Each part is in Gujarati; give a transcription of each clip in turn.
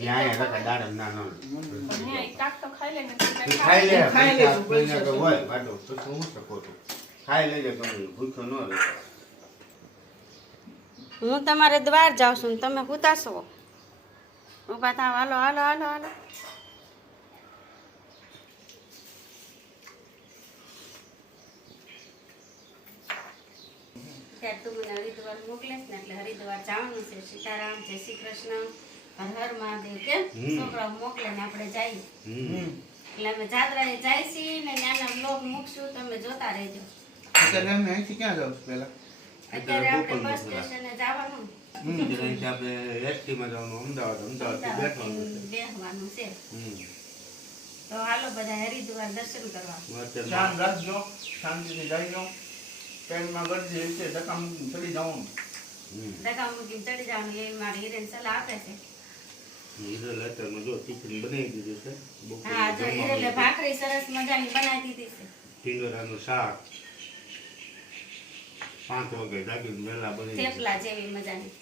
એ અહીંયા રખા દાડમ ના નો અહીંયા એક કાક તો ખાઈ લે ખાઈ લે પૈસા તો હોય પાછો તો હું શકો છું? ખાઈ લેજે તમે ભૂખ્યો ન રહેતો. હું તમારે દ્વાર જાઉં છું તમે હુતાશો. ઊભા થા હાલો હાલો હાલો હાલો. ત્યારે મને હરિદ્વાર મોકલેશ ને એટલે હરિદ્વાર જવાનું છે. સીતારામ જય શ્રી કૃષ્ણ. હર મહાદેવ કેમ છોકરાઓ મોકલે ને આપણે જઈએ. એટલે અમે જાત્રાએ જાય છીએ ને ત્યાંના બ્લોગ મૂકશું તમે જોતા રહેજો. અત્યારે અમે અહીંથી ક્યાં જાવ પેલા અત્યારે આપણે બસ સ્ટેશને જવાનું. આપણે ST માં જવાનું અમદાવાદ બેઠવાનું છે. બેસવાનું છે. તો હાલો બધા હરિદ્વાર દર્શન કરવા. ધ્યાન રાખજો શાંતિથી જઈજો ટ્રેનમાં ગરજી હશે ધક્કા મૂકીને ચડી જવાનું. હમ. મૂકીને ચડી જવાનું એ મારી હિરેન સલાહ આપે છે. હીરો લેટરમાં જો ટિફિન બનાવી દીધું છે. હા જો હિરેલે ભાખરી સરસ મજાની બનાવી દીધી છે. ટીંગરાનું શાક. પાંચ વાગે જાગીને વહેલા બની થેપલા જેવી મજાની.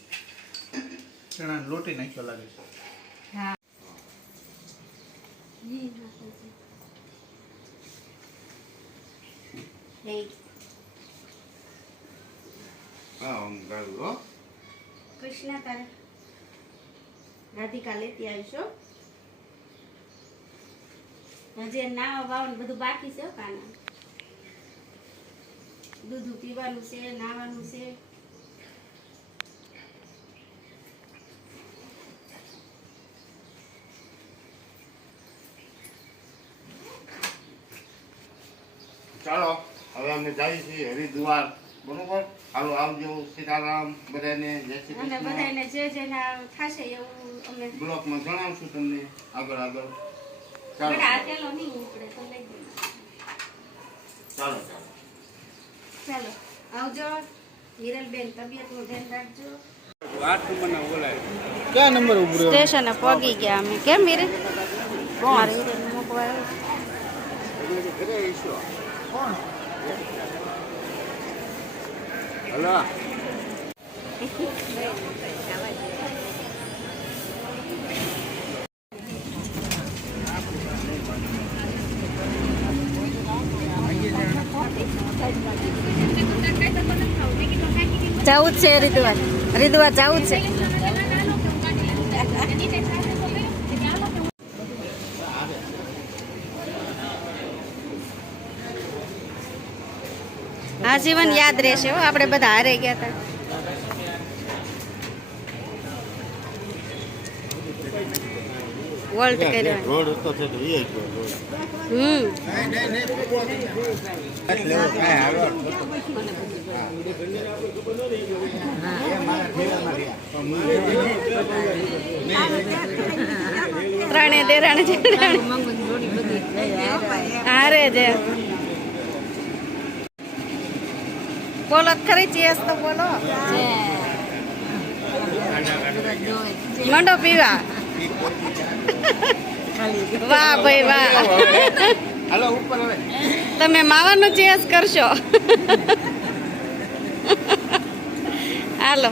ચણા લોટી નાખ્યો લાગે છે. હા. હા. આમ ગાળું કૃષ્ણ તારે. રાધિકા લેતી આવીશો. હજી નાવા બાવાનું બધું બાકી છે કાના. દૂધ પીવાનું છે, નાવાનું છે. ચાલો, હવે અમે જઈએ છીએ હરિદ્વાર. બરોબર? હાલો આવજો સીતારામ બધાને જય શ્રી કૃષ્ણ. બધાને જે જેના થશે એવું અમે બ્લોકમાં જણાવશું તમને આગળ આગળ. ચાલો. ચાલો ચાલો. ચાલો આવજો. હિરલબેન તબિયતનું ધ્યાન રાખજો. સ્ટેશન ક્યાં નંબર ઉભરો સ્ટેશને પહોંચી ગયા અમે. કેમ હિરે? મારે મૂકવા હલો જવું જ છે હરિદ્વાર હરિદ્વાર જવું જ છે. આ જીવન યાદ રહેશે હો આપણે બધા હારે ગયા હતા. વર્લ્ડ કર્યો. રોડ હતો છે તો એ જ હમ. ત્રણે દેરાણી જેઠાણી હારે છે બોલો ખરી ચેસ તો બોલો. મંડો પીવા. વાહ ભાઈ વાહ. હાલો ઉપર હવે. તમે માવાનું ચેસ કરશો. હાલો.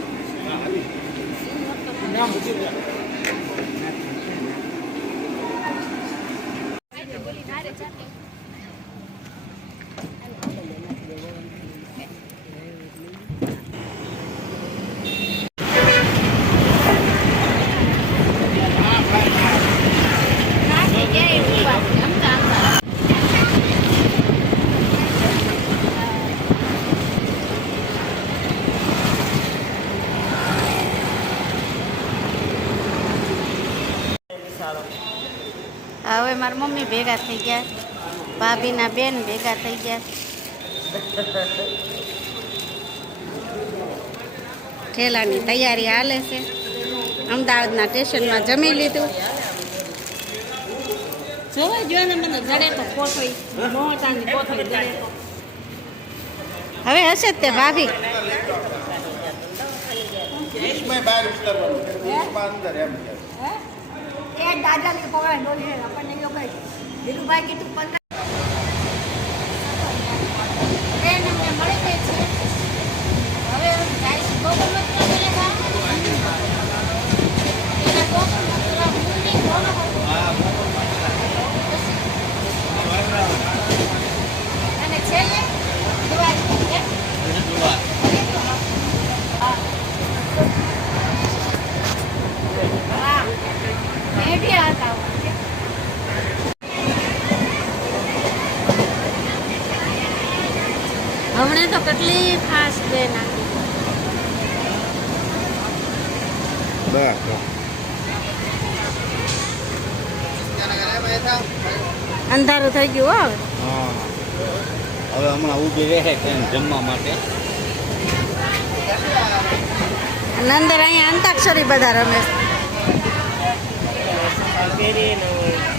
હવે મારી મમ્મી ભેગા થઈ ગયા. ભાભીના બેન ભેગા થઈ ગયા. ઠેલાની તૈયારી હાલે છે. અમદાવાદના સ્ટેશનમાં જમી લીધું. જોવા જો ને મને જડે તો કોથળી મોટાની કોથળી જડે તો. હવે હશે જ તે ભાભી. બહાર ઉતરવાનું અંદર એમ કે એ દાદાની પકડાય ડોલી આપણને કઈ ધીરુભાઈ કીધું પંદર બેઠ્યા હતા હમણાં તો કેટલી ખાસ દે નાખી અંધારું થઈ ગયું હવે. હવે હમણાં ઊભી રહે જમવા માટે. અંદર અહીંયા અંતાક્ષરી બધા રમે. છે. પહેરીને હોય